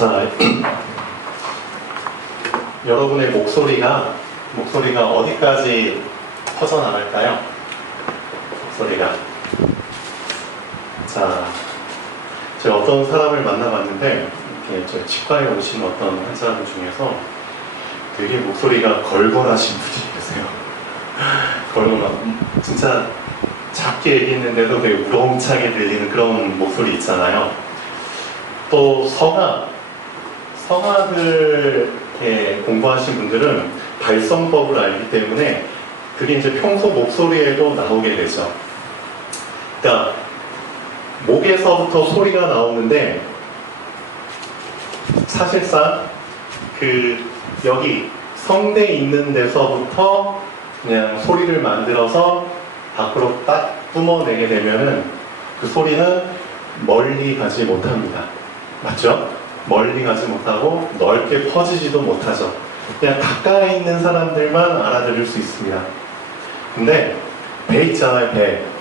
자, 여러분의 목소리가 어디까지 퍼져나갈까요? 목소리가. 자, 제가 어떤 사람을 만나봤는데, 이렇게 저 치과에 오신 어떤 한 사람 중에서 되게 목소리가 걸걸하신 분이 계세요. 진짜 작게 얘기했는데도 되게 우렁차게 들리는 그런 목소리 있잖아요. 또 성악을 이렇게 공부하신 분들은 발성법을 알기 때문에 그게 이제 평소 목소리에도 나오게 되죠. 그러니까 목에서부터 소리가 나오는데 사실상 여기 성대 있는 데서부터 그냥 소리를 만들어서 밖으로 딱 뿜어내게 되면은 그 소리는 멀리 가지 못합니다. 맞죠? 멀리 가지 못하고 넓게 퍼지지도 못하죠. 그냥 가까이 있는 사람들만 알아들을 수 있습니다. 근데 배 있잖아요.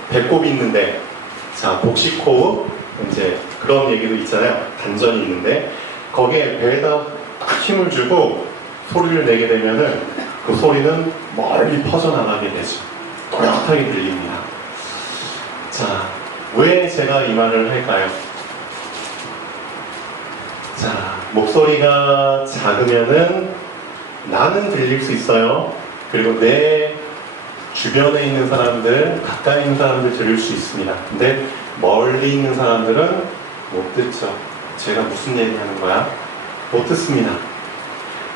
배꼽 있는데, 자, 복식호흡, 이제 그런 얘기도 있잖아요. 단전이 있는데 거기에 배에다 딱 힘을 주고 소리를 내게 되면은 그 소리는 멀리 퍼져나가게 되죠. 또렷하게 들립니다. 자, 왜 제가 이 말을 할까요? 자, 목소리가 작으면은 나는 들릴 수 있어요. 그리고 내 주변에 있는 사람들, 가까이 있는 사람들 들을 수 있습니다. 근데 멀리 있는 사람들은 못 듣죠. 제가 무슨 얘기하는 거야? 못 듣습니다.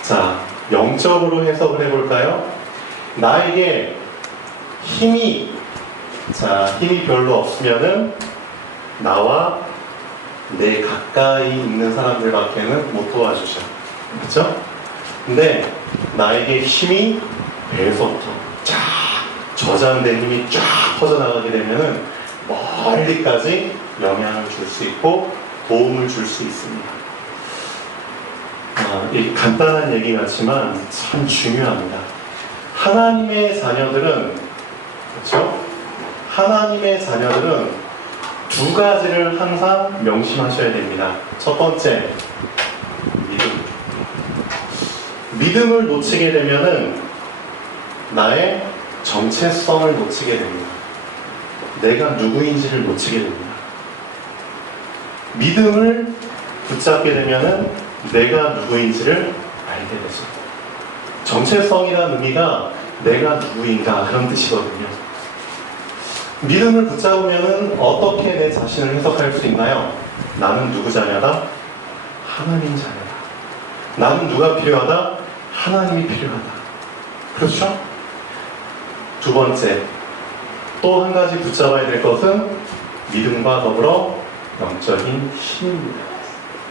자, 영적으로 해석을 해볼까요? 나에게 힘이 별로 없으면은 나와 내 가까이 있는 사람들밖에는 못 도와주죠. 그렇죠? 근데 나에게 힘이 배에서부터 쫙 저장된 힘이 쫙 퍼져나가게 되면은 멀리까지 영향을 줄 수 있고 도움을 줄 수 있습니다. 이 간단한 얘기 같지만 참 중요합니다. 하나님의 자녀들은, 그렇죠? 하나님의 자녀들은 두 가지를 항상 명심하셔야 됩니다. 첫 번째, 믿음. 믿음을 놓치게 되면은 나의 정체성을 놓치게 됩니다. 내가 누구인지를 놓치게 됩니다. 믿음을 붙잡게 되면은 내가 누구인지를 알게 되죠. 정체성이라는 의미가 내가 누구인가 그런 뜻이거든요. 믿음을 붙잡으면은 어떻게 내 자신을 해석할 수 있나요? 나는 누구 자녀다? 하나님 자녀다. 나는 누가 필요하다? 하나님이 필요하다. 그렇죠? 두 번째, 또 한 가지 붙잡아야 될 것은 믿음과 더불어 영적인 힘입니다.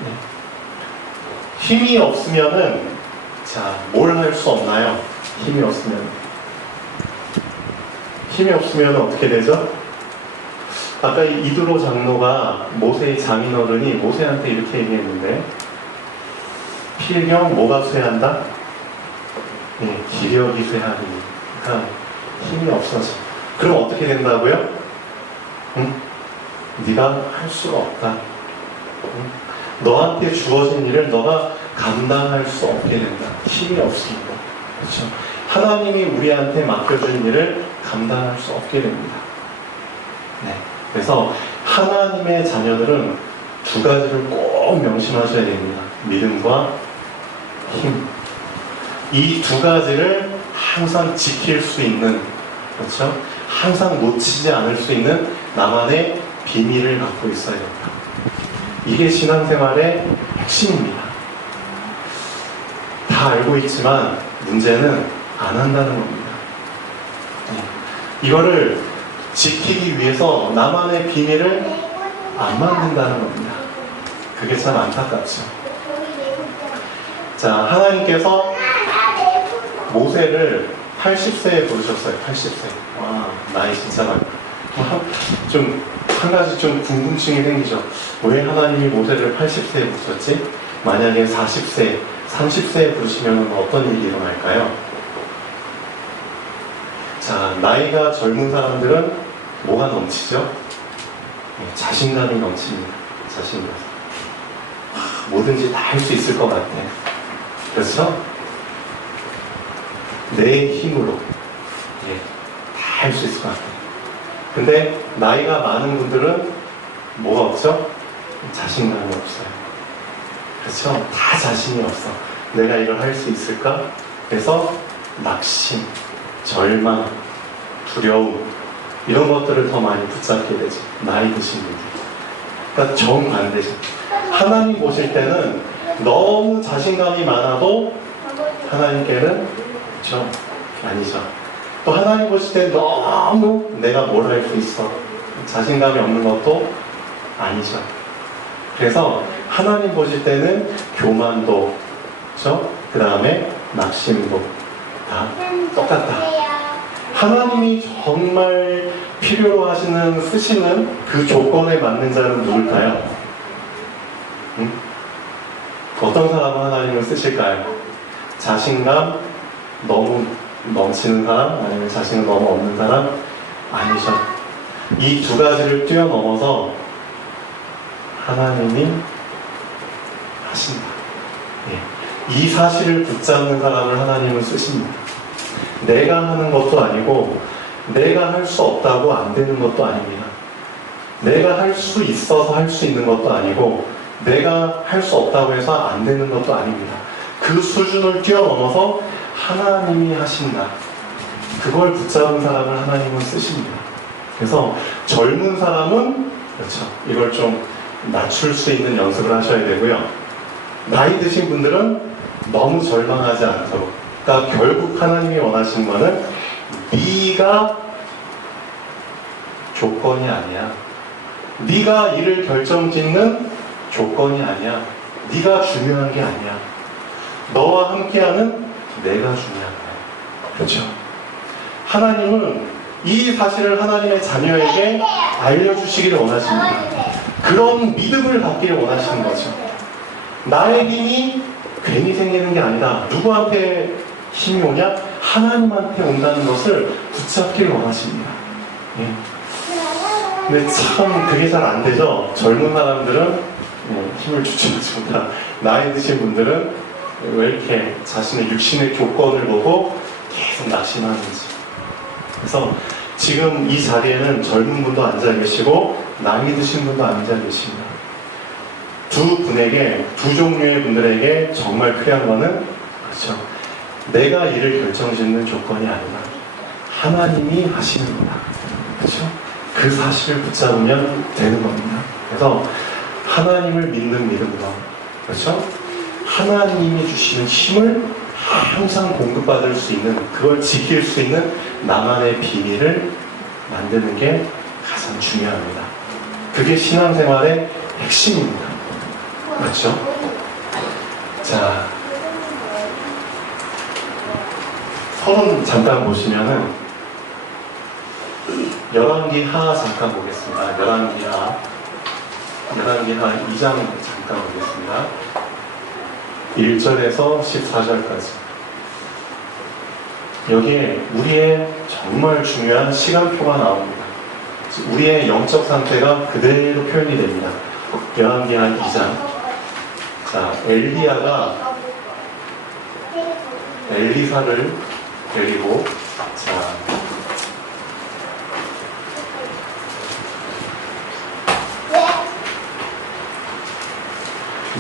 네. 힘이 없으면은, 자, 뭘 할 수 없나요? 힘이 없으면 어떻게 되죠? 아까 이드로 장로가 모세의 장인어른이 모세한테 이렇게 얘기했는데, 필경 뭐가 쇠한다? 네, 기력이 쇠하니. 그러니까 힘이 없어져. 그럼 어떻게 된다고요? 응? 네가 할 수가 없다. 응? 너한테 주어진 일을 너가 감당할 수 없게 된다. 힘이 없습니다. 그렇죠? 하나님이 우리한테 맡겨준 일을 감당할 수 없게 됩니다. 네. 그래서 하나님의 자녀들은 두 가지를 꼭 명심하셔야 됩니다. 믿음과 힘. 이 두 가지를 항상 지킬 수 있는, 그렇죠? 항상 놓치지 않을 수 있는 나만의 비밀을 갖고 있어야 됩니다. 이게 신앙생활의 핵심입니다. 다 알고 있지만 문제는 안 한다는 겁니다. 이거를 지키기 위해서 나만의 비밀을 안 만든다는 겁니다. 그게 참 안타깝죠. 자, 하나님께서 모세를 80세에 부르셨어요. 80세. 와, 나이 진짜 많다. 한 가지 궁금증이 생기죠. 왜 하나님이 모세를 80세에 부르셨지? 만약에 40세, 30세에 부르시면 어떤 일이 일어날까요? 자, 나이가 젊은 사람들은 뭐가 넘치죠? 자신감이 넘칩니다. 자신감. 뭐든지 다 할 수 있을 것 같아. 그렇죠? 내 힘으로 다 할 수 있을 것 같아. 근데 나이가 많은 분들은 뭐가 없죠? 자신감이 없어요. 그렇죠? 다 자신이 없어. 내가 이걸 할 수 있을까? 그래서 낙심, 절망, 두려움 이런 것들을 더 많이 붙잡게 되죠. 나이 드신 분들. 그러니까 정반대죠. 하나님 보실 때는 너무 자신감이 많아도 하나님께는 그렇죠? 아니죠. 또 하나님 보실 때 너무 내가 뭘 할 수 있어. 자신감이 없는 것도 아니죠. 그래서 하나님 보실 때는 교만도, 그렇죠? 그 다음에 낙심도 다 똑같다. 하나님이 정말 필요로 하시는, 쓰시는 그 조건에 맞는 자는 누굴까요? 응? 어떤 사람은 하나님을 쓰실까요? 자신감 너무 넘치는 사람, 아니면 자신감 너무 없는 사람? 아니죠. 이 두 가지를 뛰어넘어서 하나님이 하신다. 이 사실을 붙잡는 사람을 하나님은 쓰십니다. 내가 하는 것도 아니고 내가 할 수 없다고 안 되는 것도 아닙니다. 내가 할 수 있어서 할 수 있는 것도 아니고 내가 할 수 없다고 해서 안 되는 것도 아닙니다. 그 수준을 뛰어넘어서 하나님이 하신다. 그걸 붙잡은 사람을 하나님은 쓰십니다. 그래서 젊은 사람은 그렇죠. 이걸 좀 낮출 수 있는 연습을 하셔야 되고요. 나이 드신 분들은 너무 절망하지 않도록. 그러니까 결국 하나님이 원하시는 거는 네가 조건이 아니야. 네가 이를 결정짓는 조건이 아니야. 네가 중요한 게 아니야. 너와 함께하는 내가 중요한 거야. 그렇죠? 하나님은 이 사실을 하나님의 자녀에게 알려주시기를 원하십니다. 그런 믿음을 갖기를 원하시는 거죠. 나의 힘이 괜히 생기는 게 아니라 누구한테 힘이 오냐? 하나님한테 온다는 것을 붙잡기를 원하십니다. 예. 근데 참 그게 잘 안 되죠. 젊은 사람들은 힘을 주춤하지 못한, 나이 드신 분들은 왜 이렇게 자신의 육신의 조건을 보고 계속 낙심하는지. 그래서 지금 이 자리에는 젊은 분도 앉아 계시고 나이 드신 분도 앉아 계십니다. 두 분에게, 두 종류의 분들에게 정말 필요한 거는 그렇죠. 내가 이를 결정짓는 조건이 아니라 하나님이 하시는 거다. 그렇죠? 그 사실을 붙잡으면 되는 겁니다. 그래서 하나님을 믿는 믿음과, 그렇죠? 하나님이 주시는 힘을 항상 공급받을 수 있는, 그걸 지킬 수 있는 나만의 비밀을 만드는 게 가장 중요합니다. 그게 신앙생활의 핵심입니다. 맞죠? 자, 서론 잠깐 보시면은 열왕기하 잠깐 보겠습니다. 열왕기하 2장 잠깐 보겠습니다. 1절에서 14절까지. 여기에 우리의 정말 중요한 시간표가 나옵니다. 우리의 영적 상태가 그대로 표현이 됩니다. 열왕기하 2장. 자, 엘리야가 엘리사를 데리고, 자,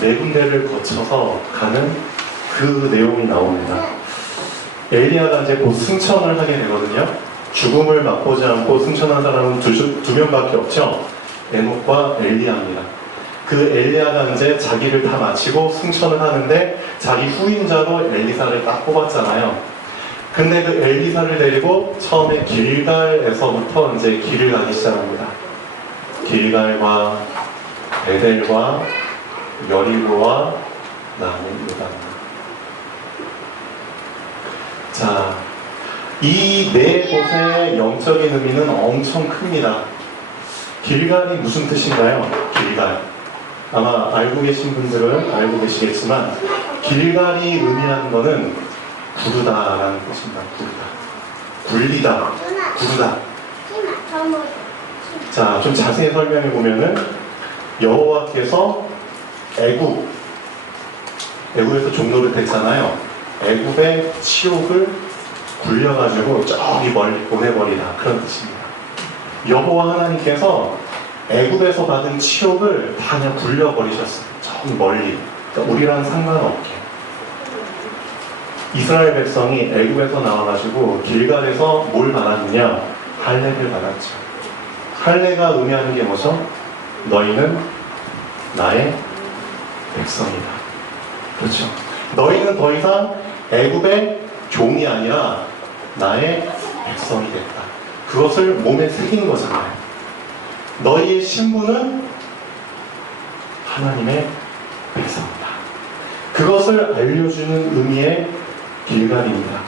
네 군데를 거쳐서 가는 그 내용이 나옵니다. 엘리야가 이제 곧 승천을 하게 되거든요. 죽음을 맛보지 않고 승천한 사람은 두 명밖에 없죠. 에녹과 엘리야입니다. 그 엘리야가 이제 자기를 다 마치고 승천을 하는데 자기 후임자로 엘리사를 딱 뽑았잖아요. 근데 그 엘리사를 데리고 처음에 길갈에서부터 이제 길을 가기 시작합니다. 길갈과 베델과 여리고와 그다음에 요단. 자, 이 네 곳의 영적인 의미는 엄청 큽니다. 길갈이 무슨 뜻인가요? 길갈. 아마 알고 계신 분들은 알고 계시겠지만 길갈이 의미하는 것은 구르다라는 뜻입니다. 구르다. 굴리다. 구르다. 자, 좀 자세히 설명해 보면은 여호와께서 애굽, 애굽에서 종노릇 했잖아요. 애굽의 치욕을 굴려가지고 저기 멀리 보내버리라, 그런 뜻입니다. 여호와 하나님께서 애굽에서 받은 치욕을 다 그냥 굴려버리셨어요. 저기 멀리. 그러니까 우리랑 상관없게. 이스라엘 백성이 애굽에서 나와가지고 길갈에서 뭘 받았느냐? 할례를 받았죠. 할례가 의미하는 게 뭐죠? 너희는 나의 백성이다. 그렇죠. 너희는 더 이상 애굽의 종이 아니라 나의 백성이 됐다. 그것을 몸에 새긴 거잖아요. 너희의 신분은 하나님의 백성이다. 그것을 알려주는 의미의 길갈입니다.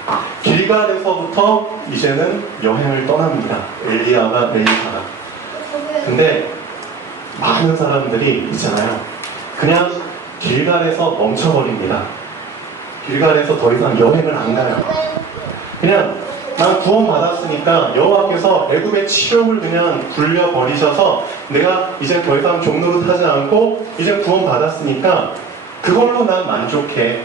길갈에서부터 이제는 여행을 떠납니다. 엘리야가 엘리사가. 근데 많은 사람들이 있잖아요. 그냥 길갈에서 멈춰버립니다. 길갈에서 더 이상 여행을 안 가요. 그냥 난 구원받았으니까 여호와께서 애굽의 치욕을 그냥 굴려버리셔서 내가 이제 더 이상 종노릇 하지 않고 이제 구원받았으니까 그걸로 난 만족해.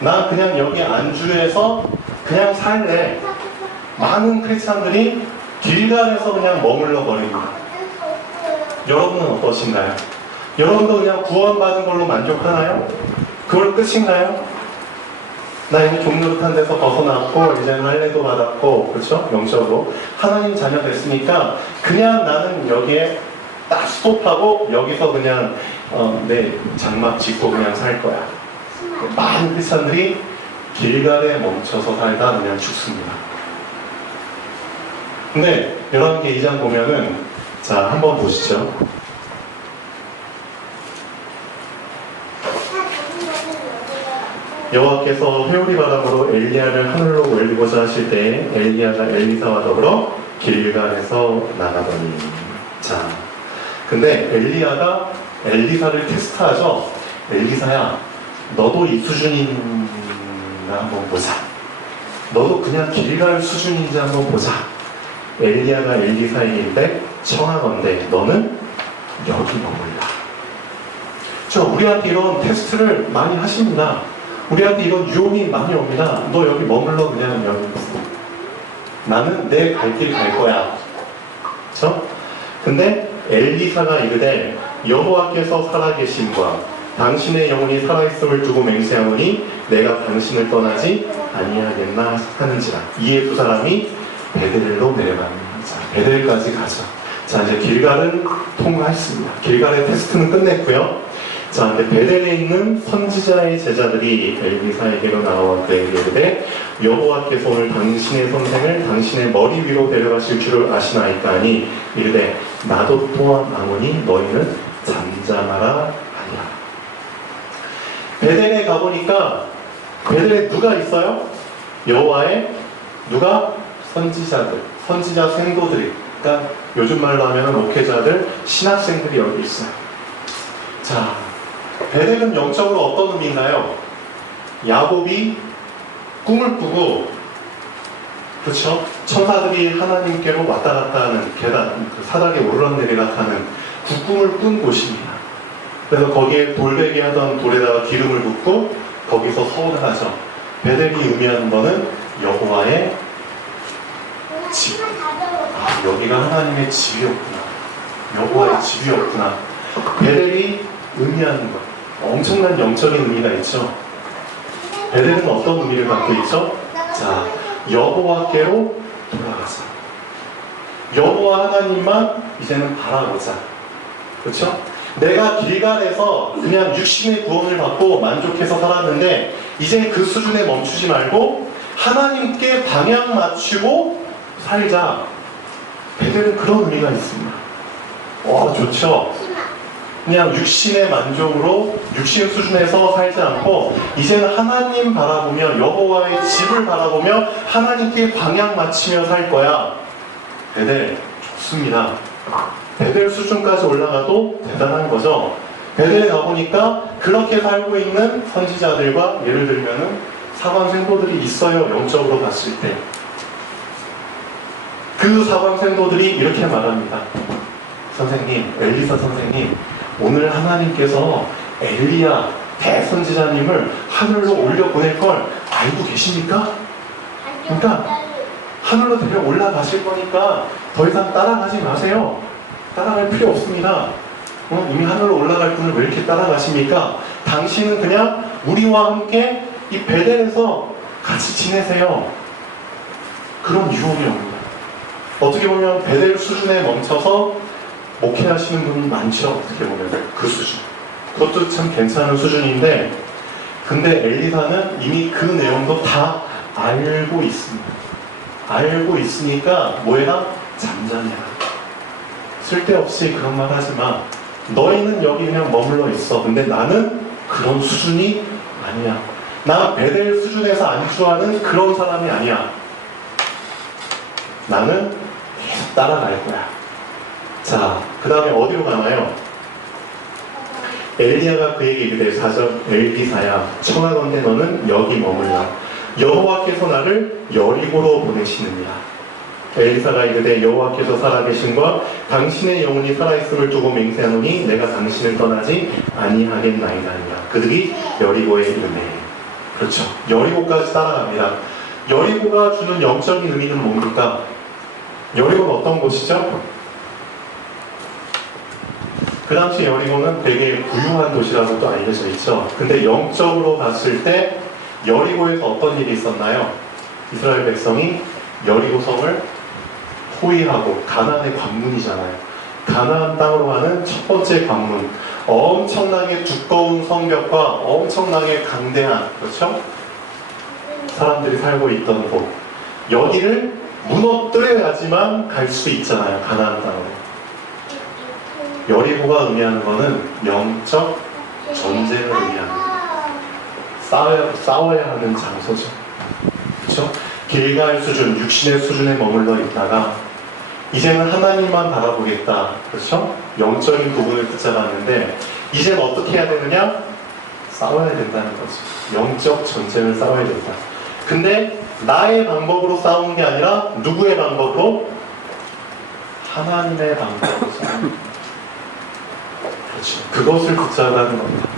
난 그냥 여기 안주해서 그냥 살래. 많은 크리스찬들이 길갈에서 그냥 머물러 버립니다. 여러분은 어떠신가요? 여러분도 그냥 구원받은 걸로 만족하나요? 그걸 끝인가요? 나 이제 종노릇한 데서 벗어났고 이제는 할례도 받았고, 그렇죠? 영적으로 하나님 자녀 됐으니까 그냥 나는 여기에 딱 스톱하고 여기서 그냥 내 장막 짓고 그냥 살 거야. 많은 크리스찬들이 길갈에 멈춰서 살다 그냥 죽습니다. 근데 열왕기 2장 보면은, 자, 한번 보시죠. 여호와께서 회오리 바람으로 엘리야를 하늘로 올리고자 하실 때 엘리야가 엘리사와 더불어 길갈에서 나가더니. 자, 근데 엘리야가 엘리사를 테스트하죠. 엘리사야, 너도 이 수준인가 한번 보자. 너도 그냥 길갈 수준인지 한번 보자. 엘리야가 엘리사에게 이르되 청하건대 너는 여기 머물라. 우리한테 이런 테스트를 많이 하십니다. 우리한테 이런 유혹이 많이 옵니다. 너 여기 머물러, 그냥 여기 있어. 나는 내 갈 길 갈 거야. 그렇죠? 근데 엘리사가 이르되 여호와께서 살아계심과 당신의 영혼이 살아있음을 두고 맹세하노니 내가 당신을 떠나지 아니하겠나 하는지라. 이에 두 사람이 베델로 내려갑니다. 자, 베델까지 가죠. 자, 이제 길갈은 통과했습니다. 길갈의 테스트는 끝냈고요. 자, 근데 베델에 있는 선지자의 제자들이 엘리사에게로 나와 그에게 이르되 여호와께서 오늘 당신의 선생을 당신의 머리 위로 데려가실 줄을 아시나이까 하니 이르되 나도 또한 아노니 너희는 잠잠하라 하니라. 베델에 가보니까 베델에 누가 있어요? 여호와의 누가? 선지자들, 선지자 생도들이, 그러니까 요즘 말로 하면 목회자들, 신학생들이 여기 있어요. 자, 베델은 영적으로 어떤 의미인가요? 야곱이 꿈을 꾸고, 그렇죠? 천사들이 하나님께로 왔다 갔다 하는 계단, 그 사닥에 오르락내리락 하는 그 꿈을 꾼 곳입니다. 그래서 거기에 돌베개 하던 돌에다가 기름을 붓고 거기서 서원을 하죠. 베델이 의미하는 것은 여호와의 집. 아, 여기가 하나님의 집이었구나. 여호와의 집이었구나. 베델이 의미하는 것. 엄청난 영적인 의미가 있죠. 베델은 어떤 의미를 갖고 있죠? 자, 여호와께로 돌아가자. 여호와 하나님만 이제는 바라보자. 그렇죠? 내가 길갈에서 그냥 육신의 구원을 받고 만족해서 살았는데 이제 그 수준에 멈추지 말고 하나님께 방향 맞추고 살자. 베델은 그런 의미가 있습니다. 좋죠? 그냥 육신의 만족으로 육신 수준에서 살지 않고 이제는 하나님 바라보며 여호와의 집을 바라보며 하나님께 방향 맞추며 살 거야. 베델 좋습니다. 베델 수준까지 올라가도 대단한 거죠. 베델에 가보니까 그렇게 살고 있는 선지자들과 예를 들면은 사방 생도들이 있어요. 영적으로 봤을 때. 그 사방 생도들이 이렇게 말합니다. 선생님, 엘리사 선생님, 오늘 하나님께서 엘리야 대선지자님을 하늘로 올려 보낼 걸 알고 계십니까? 그러니까 하늘로 데려 올라가실 거니까 더 이상 따라가지 마세요. 따라갈 필요 없습니다. 이미 하늘로 올라갈 분을 왜 이렇게 따라가십니까? 당신은 그냥 우리와 함께 이 베델에서 같이 지내세요. 그런 유혹이 옵니다. 어떻게 보면 베델 수준에 멈춰서 목회하시는 분이 많죠. 어떻게 보면 그 수준. 그것도 참 괜찮은 수준인데, 근데 엘리사는 이미 그 내용도 다 알고 있습니다. 알고 있으니까 뭐해라? 잠잠해라. 쓸데없이 그런 말 하지 마. 너희는 여기 그냥 머물러 있어. 근데 나는 그런 수준이 아니야. 나 베델 수준에서 안주하는 그런 사람이 아니야. 나는 계속 따라갈 거야. 자, 그 다음에 어디로 가나요? 엘리야가 그에게 이르되 4절 엘리사야 청하건대 너는 여기 머물라. 여호와께서 나를 여리고로 보내시느니라. 엘리사가 이르되 여호와께서 살아계신과 당신의 영혼이 살아있음을 두고 맹세하노니 내가 당신을 떠나지 아니하겠나이다니라. 그들이 여리고에 이르네. 그렇죠. 여리고까지 따라갑니다. 여리고가 주는 영적인 의미는 뭡니까? 여리고는 어떤 곳이죠? 그 당시 여리고는 되게 부유한 도시라고도 알려져 있죠. 근데 영적으로 봤을 때 여리고에서 어떤 일이 있었나요? 이스라엘 백성이 여리고성을 포위하고 가나안의 관문이잖아요. 가나안 땅으로 가는 첫 번째 관문. 엄청나게 두꺼운 성벽과 엄청나게 강대한, 그렇죠? 사람들이 살고 있던 곳. 여기를 무너뜨려야지만 갈 수 있잖아요. 가나안 땅으로. 여리고가 의미하는 것은 영적 전쟁을 의미하는 거예요. 싸워야 하는 장소죠. 그렇죠? 길갈 수준, 육신의 수준에 머물러 있다가 이제는 하나님만 바라보겠다. 그렇죠? 영적인 부분을 붙잡았는데 이제는 어떻게 해야 되느냐? 싸워야 된다는 거죠. 영적 전쟁을 싸워야 된다. 근데 나의 방법으로 싸우는 게 아니라 누구의 방법으로? 하나님의 방법으로 싸우는 거예요. 그렇죠. 그것을 붙잡아가는 겁니다.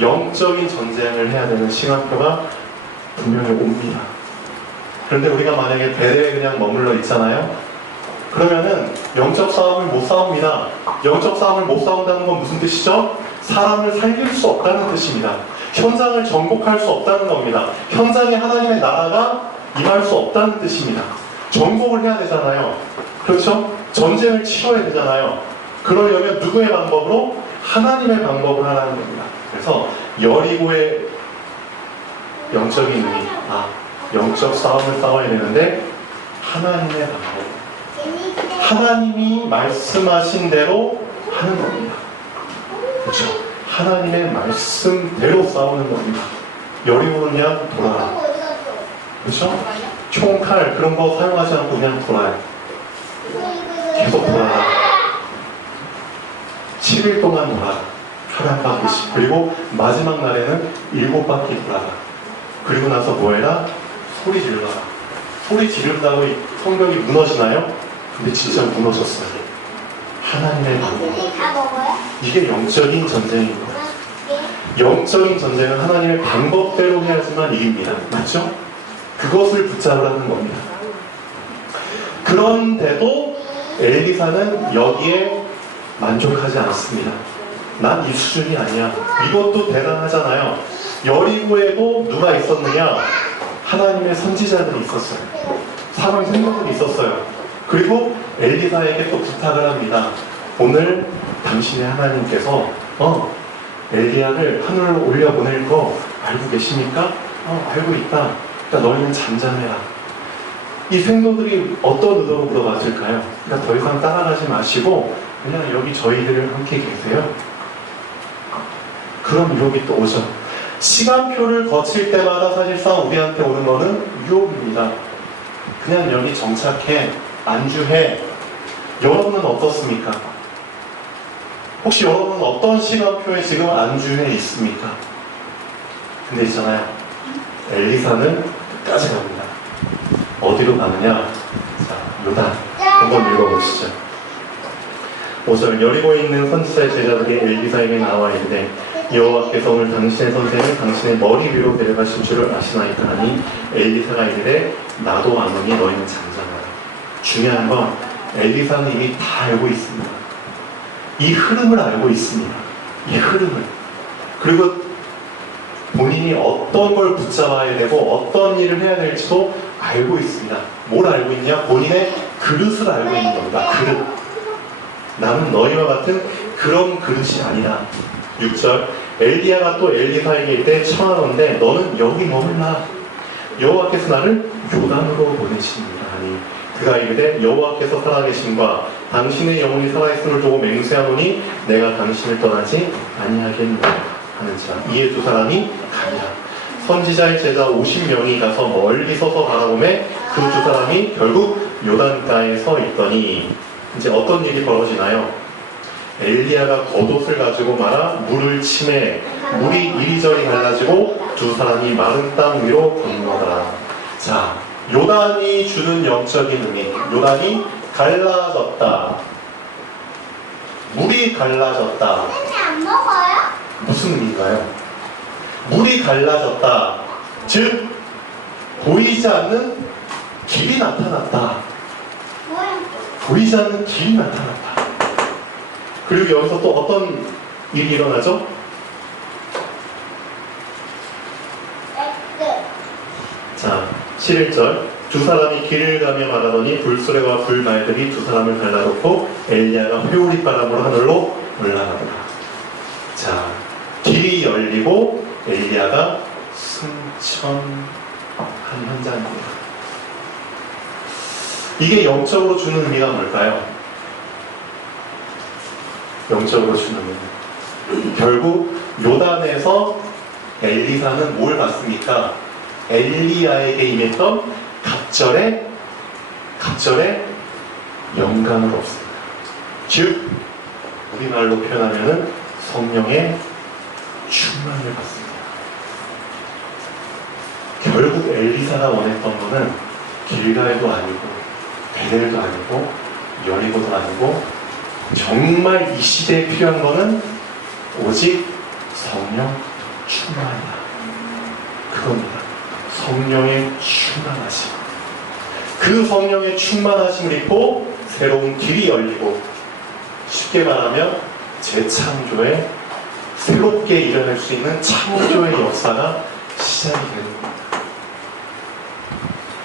영적인 전쟁을 해야 되는 시간표가 분명히 옵니다. 그런데 우리가 만약에 베델에 그냥 머물러 있잖아요. 그러면은 영적 싸움을 못 싸웁니다. 영적 싸움을 못 싸운다는 건 무슨 뜻이죠? 사람을 살릴 수 없다는 뜻입니다. 현장을 정복할 수 없다는 겁니다. 현장에 하나님의 나라가 임할 수 없다는 뜻입니다. 정복을 해야 되잖아요. 그렇죠? 전쟁을 치러야 되잖아요. 그러려면 누구의 방법으로? 하나님의 방법을 하라는 겁니다. 그래서 여리고의 영적인 의미, 영적 싸움을 싸워야 되는데 하나님의 방법, 하나님이 말씀하신 대로 하는 겁니다. 그렇죠? 하나님의 말씀대로 싸우는 겁니다. 여리고는 그냥 돌아라. 그렇죠? 총, 칼 그런 거 사용하지 않고 그냥 돌아요. 계속 돌아라. 7일 동안 돌아라. 하루 한 바퀴씩. 그리고 마지막 날에는 7바퀴 돌아라. 그리고 나서 뭐해라? 소리 질러라. 소리 지른다고 성벽이 무너지나요? 근데 진짜 무너졌어요. 하나님의 방법. 이게 영적인 전쟁입니다. 영적인 전쟁은 하나님의 방법대로 해야지만 이깁니다. 맞죠? 그것을 붙잡으라는 겁니다. 그런데도 엘리사는 여기에 만족하지 않습니다. 난 이 수준이 아니야. 이것도 대단하잖아요. 여리고에도 누가 있었느냐? 하나님의 선지자들이 있었어요. 사람 생명들이 있었어요. 그리고 엘리사에게 또 부탁을 합니다. 오늘 당신의 하나님께서 엘리야를 하늘로 올려보낼 거 알고 계십니까? 알고 있다. 그러니까 너희는 잠잠해라. 이 생도들이 어떤 의도로 물어봤을까요? 그러니까 더 이상 따라가지 마시고 그냥 여기 저희들 함께 계세요. 그런 유혹이 또 오죠. 시간표를 거칠 때마다 사실상 우리한테 오는 거는 유혹입니다. 그냥 여기 정착해, 안주해. 여러분은 어떻습니까? 혹시 여러분은 어떤 시간표에 지금 안주해 있습니까? 근데 있잖아요. 엘리사는 끝까지 갑니다. 어디로 가느냐? 자, 요단. 한번 읽어보시죠. 5절 여리고에 있는 선지자의 제자들이 엘리사에게 나와 이르되 여호와께서 오늘 당신의 선생을 당신의 머리 위로 데려가실 줄을 아시나이까 하니 엘리사가 이르되 나도 아노니 너희는 잠잠하라. 중요한 건 엘리사는 이미 다 알고 있습니다. 이 흐름을 알고 있습니다. 이 흐름을. 그리고 본인이 어떤 걸 붙잡아야 되고 어떤 일을 해야 될지도 알고 있습니다. 뭘 알고 있냐? 본인의 그릇을 알고 있는 겁니다. 그릇. 나는 너희와 같은 그런 그릇이 아니다. 6절 엘리야가 또 엘리사에게 이르되 청하건대 너는 여기 머물라. 여호와께서 나를 요단으로 보내시니라 하니 그가 이르되 여호와께서 살아계심과 당신의 영혼이 살아있음을 두고 맹세하노니 내가 당신을 떠나지 아니하겠노라 하는지라. 이에 두 사람이 가니라. 선지자의 제자 50명이 가서 멀리 서서 바라보매 그 두 사람이 결국 요단가에 서 있더니 이제 어떤 일이 벌어지나요? 엘리야가 겉옷을 가지고 말아 물을 치매 물이 이리저리 갈라지고 두 사람이 마른 땅 위로 건너더라. 자, 요단이 주는 영적인 의미. 요단이 갈라졌다. 물이 갈라졌다. 안 먹어요? 무슨 의미인가요? 물이 갈라졌다. 즉 보이지 않는 길이 나타났다. 뭐야? 보이지 않는 길이 나타났다. 그리고 여기서 또 어떤 일이 일어나죠? 자, 11절 두 사람이 길을 가며 말하더니 불수레와 불말들이 두 사람을 갈라놓고 엘리야가 회오리 바람으로 하늘로 올라가더라. 자, 길이 열리고 엘리야가 승천한 현장입니다. 이게 영적으로 주는 의미가 뭘까요? 영적으로 주는 의미. 결국 요단에서 엘리사는 뭘 봤습니까? 엘리야에게 임했던 갑절의 영광을 얻습니다. 즉 우리말로 표현하면은 성령의 충만을 받습니다. 결국 엘리사가 원했던 것은 길갈도 아니고 베델도 아니고 여리고도 아니고 정말 이 시대에 필요한 것은 오직 성령 충만이다. 그겁니다. 성령의 충만하심. 그 성령의 충만하심을 입고 새로운 길이 열리고 쉽게 말하면 재창조에 새롭게 일어날 수 있는 창조의 역사가 시작이 되는 겁니다.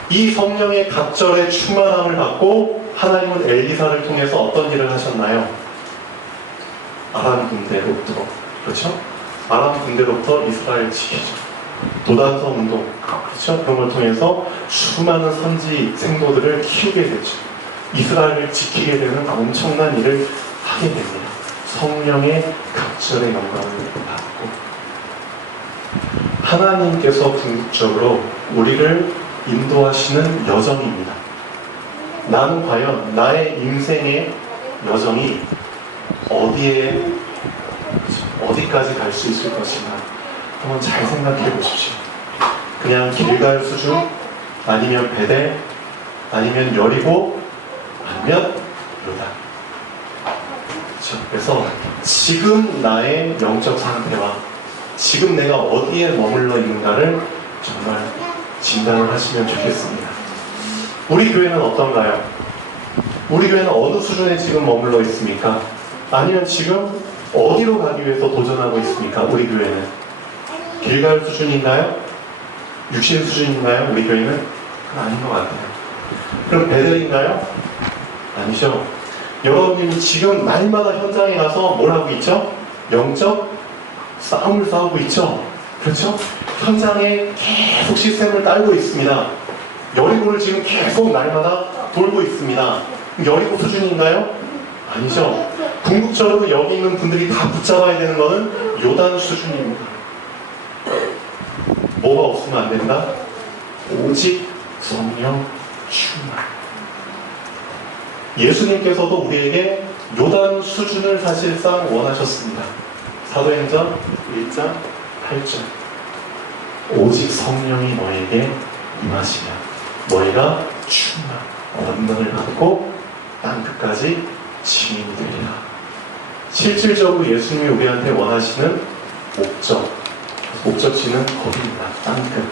이 성령의 갑절의 충만함을 받고 하나님은 엘리사를 통해서 어떤 일을 하셨나요? 아람 군대로부터, 그렇죠? 아람 군대로부터 이스라엘 지키죠. 도단성 운동, 그렇죠? 그런 걸 통해서 수많은 선지 생도들을 키우게 되죠. 이스라엘을 지키게 되는 엄청난 일을 하게 됩니다. 성령의 갑절의 영광을 받고 하나님께서 궁극적으로 우리를 인도하시는 여정입니다. 나는 과연 나의 인생의 여정이 어디까지 갈 수 있을 것인가 한번 잘 생각해 보십시오. 그냥 길갈 수준, 아니면 베델, 아니면 여리고, 아니면 요단. 그렇죠? 그래서 지금 나의 영적 상태와 지금 내가 어디에 머물러 있는가를 정말 진단을 하시면 좋겠습니다. 우리 교회는 어떤가요? 우리 교회는 어느 수준에 지금 머물러 있습니까? 아니면 지금 어디로 가기 위해서 도전하고 있습니까? 우리 교회는 길갈 수준인가요? 육신 수준인가요? 우리 교회는? 그건 아닌 것 같아요. 그럼 베델인가요? 아니죠. 여러분이 지금 날마다 현장에 가서 뭘 하고 있죠? 영적 싸움을 싸우고 있죠. 그렇죠? 현장에 계속 시스템을 깔고 있습니다. 여리고를 지금 계속 날마다 돌고 있습니다. 여리고 수준인가요? 아니죠. 궁극적으로 여기 있는 분들이 다 붙잡아야 되는 것은 요단 수준입니다. 뭐가 없으면 안 된다? 오직 성령 충만. 예수님께서도 우리에게 요단 수준을 사실상 원하셨습니다. 사도행전 1장 8절. 오직 성령이 너에게 임하시면 너희가 충만 권능을 받고 땅 끝까지 증인이 되리라. 실질적으로 예수님이 우리한테 원하시는 목적. 목적지는 거기입니다. 땅끝.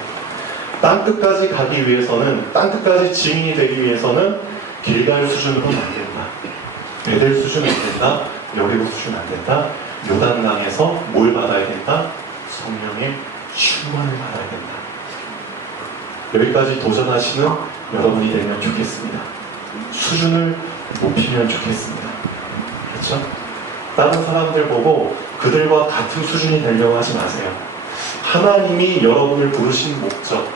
땅끝까지 가기 위해서는, 땅끝까지 증인이 되기 위해서는 길갈 수준으로는 안 된다. 베델 수준 안 된다. 여리고 수준 안 된다. 요단강에서 뭘 받아야 된다? 성령의 충만을 받아야 된다. 여기까지 도전하시는 여러분이 되면 좋겠습니다. 수준을 높이면 좋겠습니다. 그렇죠? 다른 사람들 보고 그들과 같은 수준이 되려고 하지 마세요. 하나님이 여러분을 부르신 목적,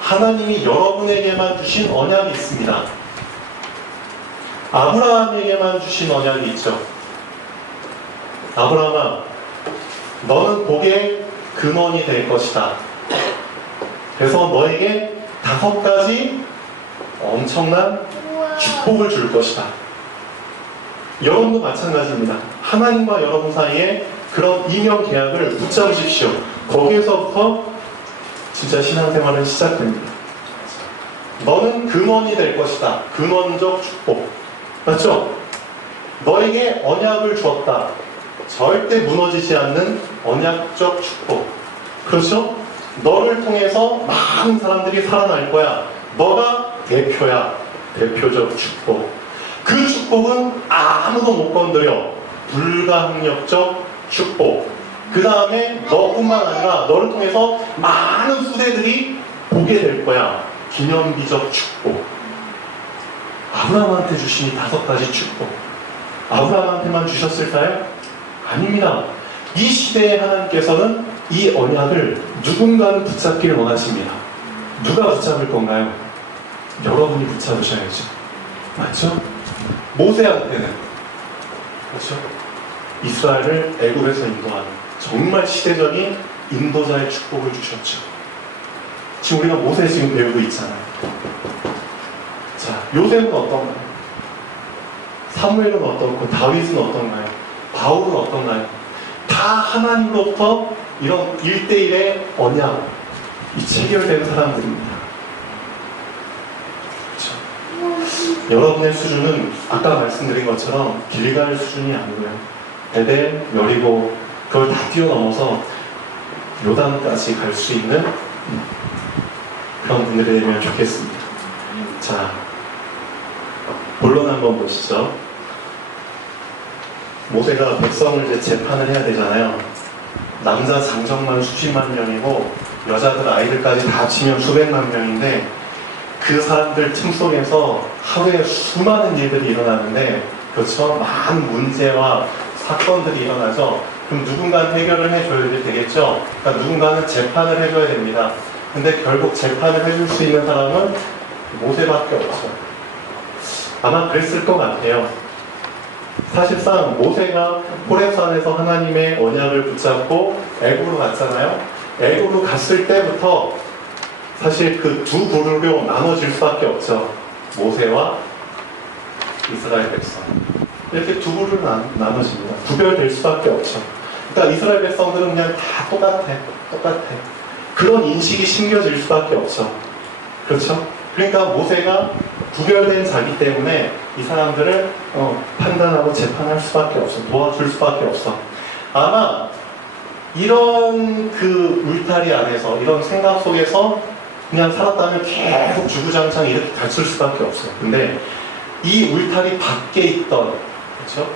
하나님이 여러분에게만 주신 언약이 있습니다. 아브라함에게만 주신 언약이 있죠. 아브라함아, 너는 복의 근원이 될 것이다. 그래서 너에게 5가지 엄청난 축복을 줄 것이다. 여러분도 마찬가지입니다. 하나님과 여러분 사이에 그런 이명 계약을 붙잡으십시오. 거기에서부터 진짜 신앙생활은 시작됩니다. 너는 근원이 될 것이다. 근원적 축복. 맞죠? 너에게 언약을 주었다. 절대 무너지지 않는 언약적 축복. 그렇죠? 너를 통해서 많은 사람들이 살아날 거야. 너가 대표야. 대표적 축복. 그 축복은 아무도 못 건드려. 불가항력적 축복. 그 다음에 너뿐만 아니라 너를 통해서 많은 후대들이 보게 될 거야. 기념비적 축복. 아브라함한테 주신 이 5가지 축복. 아브라함한테만 주셨을까요? 아닙니다. 이 시대에 하나님께서는 이 언약을 누군가는 붙잡기를 원하십니다. 누가 붙잡을 건가요? 여러분이 붙잡으셔야죠. 맞죠? 모세한테는, 그렇죠? 이스라엘을 애굽에서 인도하는 정말 시대적인 인도자의 축복을 주셨죠. 지금 우리가 모세 지금 배우고 있잖아요. 자, 요셉은 어떤가요? 사무엘은 어떻고, 다윗은 어떤가요? 바울은 어떤가요? 다 하나님으로부터 이런 1대1의 언약, 이 체결된 사람들입니다. 그렇죠? 여러분의 수준은 아까 말씀드린 것처럼 길갈 수준이 아니고요. 베델, 여리고, 그걸 다 뛰어넘어서 요단까지 갈 수 있는 그런 분들이 되면 좋겠습니다. 자, 본론 한번 보시죠. 모세가 백성을 이제 재판을 해야 되잖아요. 남자 장정만 수십만 명이고 여자들 아이들까지 다 합치면 수백만 명인데 그 사람들 틈 속에서 하루에 수많은 일들이 일어나는데, 그렇죠? 많은 문제와 사건들이 일어나죠. 그럼 누군가는 해결을 해줘야 되겠죠? 그러니까 누군가는 재판을 해줘야 됩니다. 근데 결국 재판을 해줄 수 있는 사람은 모세밖에 없죠. 아마 그랬을 것 같아요. 사실상 모세가 호렙산에서 하나님의 언약을 붙잡고 애굽으로 갔잖아요. 애굽으로 갔을 때부터 사실 그 두 부류로 나눠질 수밖에 없죠. 모세와 이스라엘 백성. 이렇게 두 부류로 나눠집니다. 구별될 수밖에 없죠. 그러니까 이스라엘 백성들은 그냥 다 똑같아. 그런 인식이 심겨질 수밖에 없죠. 그렇죠? 그러니까 모세가 구별된 자기 때문에 이 사람들을 판단하고 재판할 수밖에 없어. 도와줄 수밖에 없어. 아마 이런 그 울타리 안에서, 이런 생각 속에서 그냥 살았다면 계속 주구장창 이렇게 갇힐 수밖에 없어요. 근데 이 울타리 밖에 있던, 그렇죠?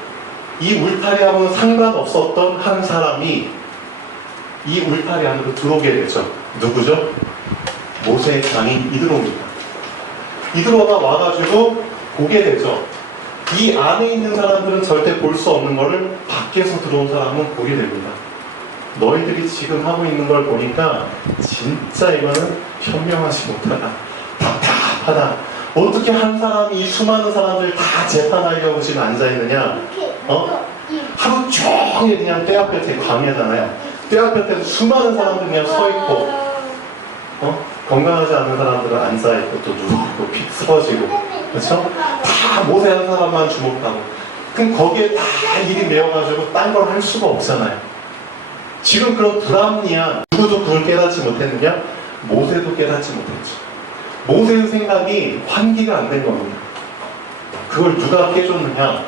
이 울타리하고는 상관없었던 한 사람이 이 울타리 안으로 들어오게 되죠. 누구죠? 모세의 장인 이드로입니다. 이드로가 와가지고 보게 되죠. 이 안에 있는 사람들은 절대 볼 수 없는 것을 밖에서 들어온 사람은 보게 됩니다. 너희들이 지금 하고 있는 걸 보니까 진짜 이거는 현명하지 못하다. 답답하다. 어떻게 한 사람이 이 수많은 사람들 다 재판하려고 지금 앉아있느냐? 하루 종일 그냥 때 앞에 되게 광야잖아요. 때 앞에 수많은 사람들 그냥 서있고, 건강하지 않은 사람들은 앉아있고 또 누워있고 피 쓰러지고, 그렇죠? 다 모세 한 사람만 주목하고. 그럼 거기에 다 일이 메어가지고 딴 걸 할 수가 없잖아요. 지금 그런 불합리한, 누구도 그걸 깨닫지 못했느냐? 모세도 깨닫지 못했죠. 모세의 생각이 환기가 안 된 겁니다. 그걸 누가 깨줬느냐?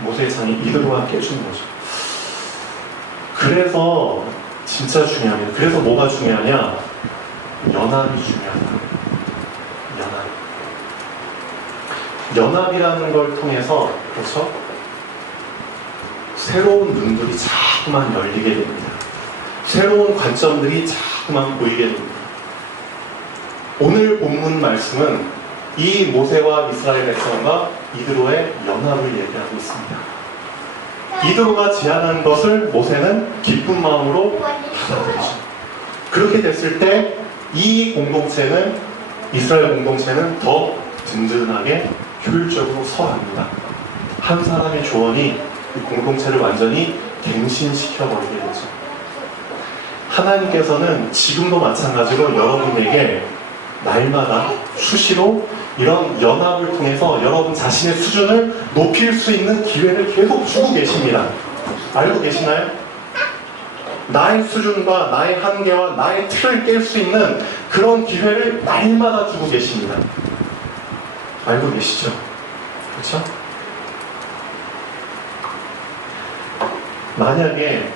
모세의 장인 이드로가 깨준 거죠. 그래서 진짜 중요합니다. 그래서 뭐가 중요하냐? 연합이 중요하다. 연합이라는 걸 통해서, 그렇죠? 새로운 눈들이 자꾸만 열리게 됩니다. 새로운 관점들이 자꾸만 보이게 됩니다. 오늘 본문 말씀은 이 모세와 이스라엘 백성과 이드로의 연합을 얘기하고 있습니다. 이드로가 제안한 것을 모세는 기쁜 마음으로 받아들이죠. 그렇게 됐을 때 이 공동체는, 이스라엘 공동체는 더 든든하게 효율적으로 서갑니다. 한 사람의 조언이 이 공동체를 완전히 갱신시켜버리게 되죠. 하나님께서는 지금도 마찬가지로 여러분에게 날마다 수시로 이런 연합을 통해서 여러분 자신의 수준을 높일 수 있는 기회를 계속 주고 계십니다. 알고 계시나요? 나의 수준과 나의 한계와 나의 틀을 깰 수 있는 그런 기회를 날마다 주고 계십니다. 알고 계시죠? 그렇죠? 만약에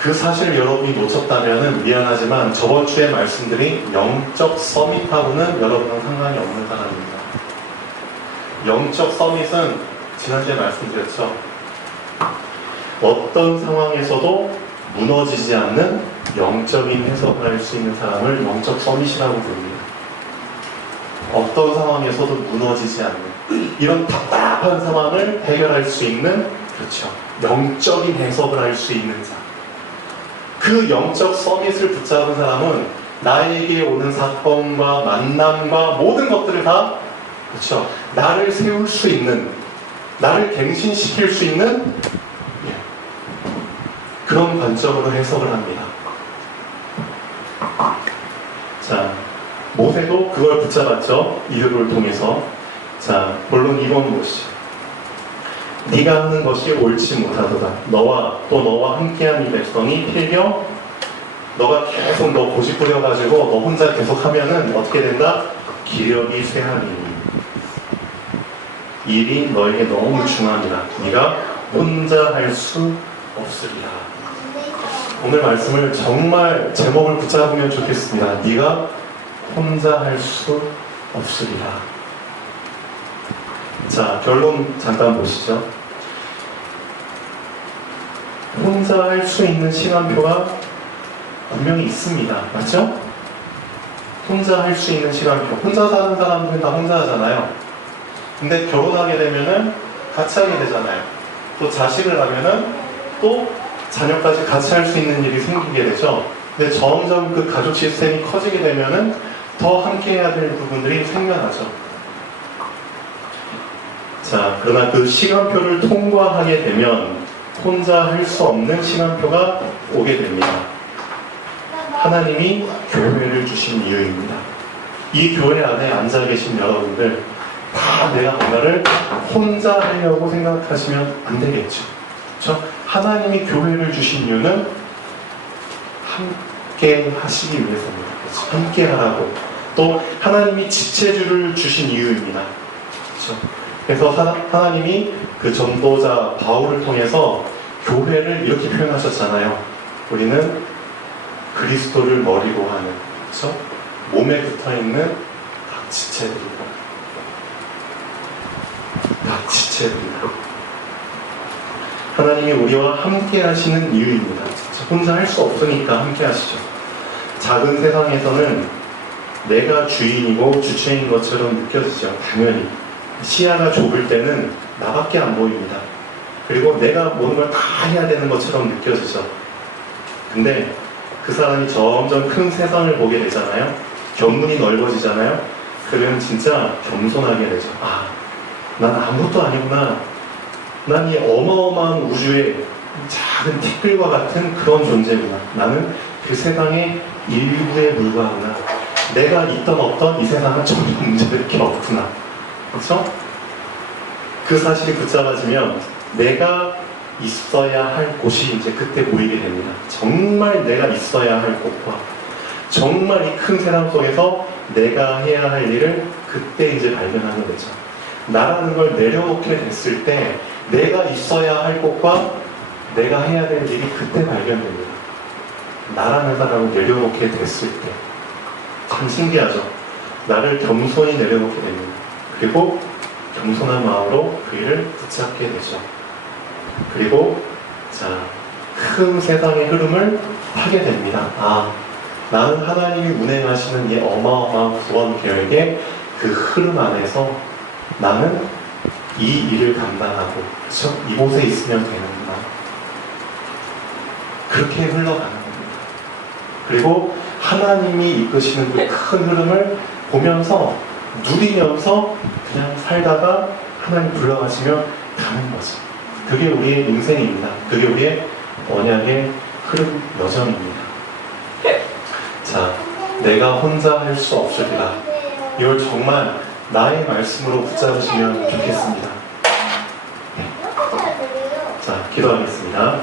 그 사실을 여러분이 놓쳤다면 미안하지만 저번 주에 말씀드린 영적 서밋하고는 여러분은 상관이 없는 사람입니다. 영적 서밋은 지난주에 말씀드렸죠. 어떤 상황에서도 무너지지 않는 영적인 해석을 할 수 있는 사람을 영적 서밋이라고 부릅니다. 어떤 상황에서도 무너지지 않는 이런 답답한 상황을 해결할 수 있는, 그렇죠, 영적인 해석을 할 수 있는 자. 그 영적 서밋을 붙잡은 사람은 나에게 오는 사건과 만남과 모든 것들을 다, 그렇죠, 나를 세울 수 있는, 나를 갱신시킬 수 있는 그런 관점으로 해석을 합니다. 자, 모세도 그걸 붙잡았죠. 이드로를 통해서. 자, 본론 2번 보시죠. 네가 하는 것이 옳지 못하도다. 너와 함께한 이 백성이 필겨 너가 계속 너 고집 부려가지고 너 혼자 계속 하면은 어떻게 된다? 기력이 쇠하리니 일이 너에게 너무 중합니다. 네가 혼자 할 수 없으리라. 오늘 말씀을 정말 제목을 붙잡으면 좋겠습니다. 네가 혼자 할 수 없으리라. 자, 결론 잠깐 보시죠. 혼자 할 수 있는 시간표가 분명히 있습니다. 맞죠? 혼자 할 수 있는 시간표. 혼자 사는 사람들은 다 혼자 하잖아요. 근데 결혼하게 되면은 같이 하게 되잖아요. 또 자식을 하면은 또 자녀까지 같이 할 수 있는 일이 생기게 되죠. 근데 점점 그 가족 시스템이 커지게 되면은 더 함께 해야 될 부분들이 생겨나죠. 자, 그러나 그 시간표를 통과하게 되면 혼자 할 수 없는 시간표가 오게 됩니다. 하나님이 교회를 주신 이유입니다. 이 교회 안에 앉아 계신 여러분들 다 내가 뭔가를 혼자 하려고 생각하시면 안 되겠죠. 그렇죠? 하나님이 교회를 주신 이유는 함께 하시기 위해서입니다. 그렇죠? 함께 하라고. 또 하나님이 지체주를 주신 이유입니다. 그렇죠? 그래서 하나님이 그 전도자 바울을 통해서 교회를 이렇게 표현하셨잖아요. 우리는 그리스도를 머리로 하는, 그렇죠? 몸에 붙어있는 각 지체들이다. 각 지체들이다. 하나님이 우리와 함께 하시는 이유입니다. 혼자 할 수 없으니까 함께 하시죠. 작은 세상에서는 내가 주인이고 주체인 것처럼 느껴지죠. 당연히. 시야가 좁을 때는 나밖에 안 보입니다. 그리고 내가 모든 걸 다 해야 되는 것처럼 느껴지죠. 근데 그 사람이 점점 큰 세상을 보게 되잖아요. 견문이 넓어지잖아요. 그러면 진짜 겸손하게 되죠. 아, 난 아무것도 아니구나. 난 이 어마어마한 우주의 작은 티끌과 같은 그런 존재구나. 나는 그 세상의 일부에 불과하구나. 내가 있던 없던 이 세상은 전혀 문제될 게 없구나. 그렇죠? 그 사실이 붙잡아지면 내가 있어야 할 곳이 이제 그때 보이게 됩니다. 정말 내가 있어야 할 곳과 정말 이 큰 세상 속에서 내가 해야 할 일을 그때 이제 발견하는 거죠. 나라는 걸 내려놓게 됐을 때 내가 있어야 할 곳과 내가 해야 될 일이 그때 발견됩니다. 나라는 사람을 내려놓게 됐을 때. 참 신기하죠? 나를 겸손히 내려놓게 됩니다. 그리고 겸손한 마음으로 그 일을 붙잡게 되죠. 그리고 큰 세상의 흐름을 타게 됩니다. 나는 하나님이 운행하시는 이 어마어마한 구원 계획의 그 흐름 안에서 나는 이 일을 감당하고, 그렇죠? 이곳에 있으면 되는구나. 그렇게 흘러가는 겁니다. 그리고 하나님이 이끄시는 그 큰 흐름을 보면서, 누리면서 그냥 살다가 하나님 불러가시면 가는 거죠. 그게 우리의 인생입니다. 그게 우리의 언약의 흐름 여정입니다. 내가 혼자 할 수 없으리라. 이걸 정말 나의 말씀으로 붙잡으시면 좋겠습니다. 기도하겠습니다.